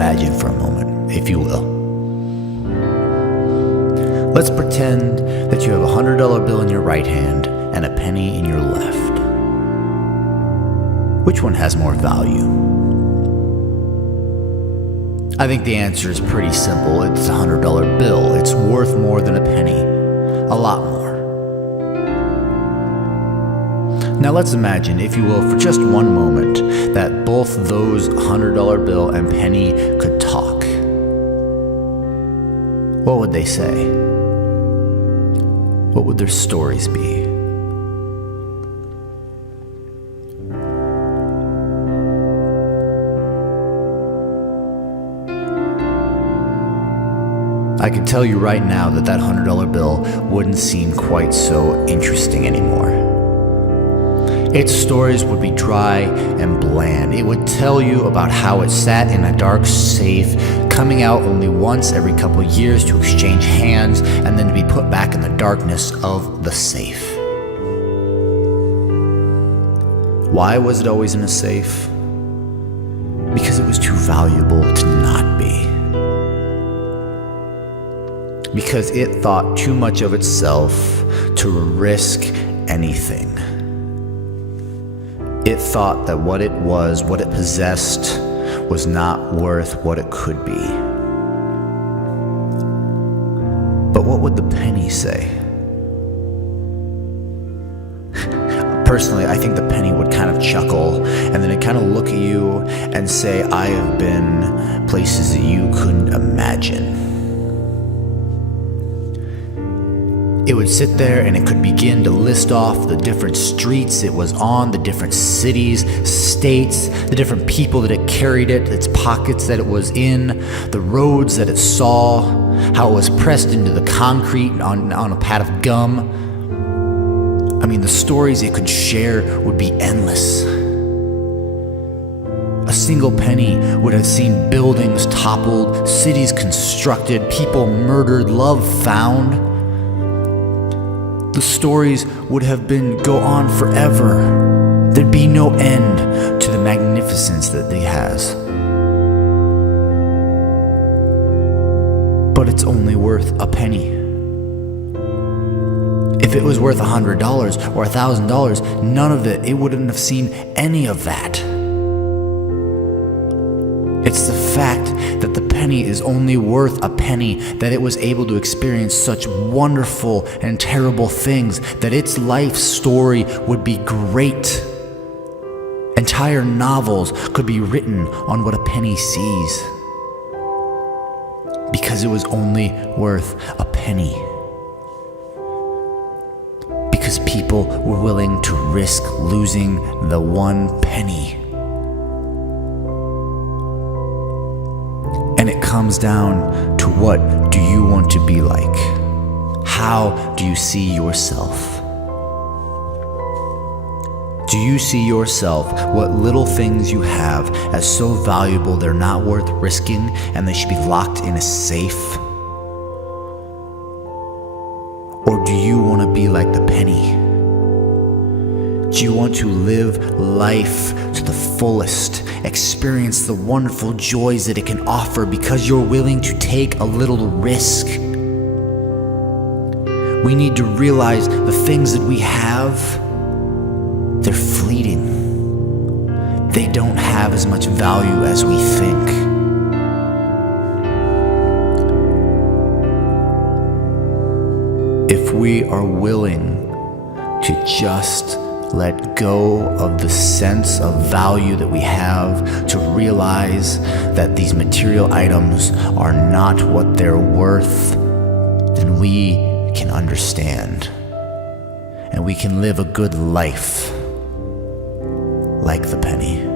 imagine for a moment, if you will. Let's pretend that you have a $100 bill in your right hand and a penny in your left. Which one has more value? I think the answer is pretty simple. It's a $100 bill. It's worth more than a penny. A lot more. Now let's imagine, if you will, for just one moment, that both those $100 bill and penny could talk. What would they say? What would their stories be? I can tell you right now that $100 bill wouldn't seem quite so interesting anymore. Its stories would be dry and bland. It would tell you about how it sat in a dark safe, coming out only once every couple years to exchange hands and then to be put back in the darkness of the safe. Why was it always in a safe? Because it was too valuable to not be. Because it thought too much of itself to risk anything. It thought that what it was, what it possessed, was not worth what it could be. But what would the penny say? Personally, I think the penny would kind of chuckle and then it'd kind of look at you and say, I have been places that you couldn't imagine. It would sit there and it could begin to list off the different streets it was on, the different cities, states, the different people that it carried it, its pockets that it was in, the roads that it saw, how it was pressed into the concrete on a pad of gum. I mean, the stories it could share would be endless. A single penny would have seen buildings toppled, cities constructed, people murdered, love found. The stories would have go on forever. There'd be no end to the magnificence that he has. But it's only worth a penny. If it was worth $100 or $1,000, none of it wouldn't have seen any of that. It's the fact that the penny is only worth a penny that it was able to experience such wonderful and terrible things that its life story would be great. Entire novels could be written on what a penny sees. Because it was only worth a penny. Because people were willing to risk losing the one penny. And it comes down to, what do you want to be like? How do you see yourself? Do you see yourself, what little things you have, as so valuable they're not worth risking and they should be locked in a safe? Or do you want to be like the penny? Do you want to live life to the fullest, experience the wonderful joys that it can offer because you're willing to take a little risk? We need to realize the things that we have, they're fleeting. They don't have as much value as we think. If we are willing to just let go of the sense of value that we have, to realize that these material items are not what they're worth, then we can understand. And we can live a good life like the penny.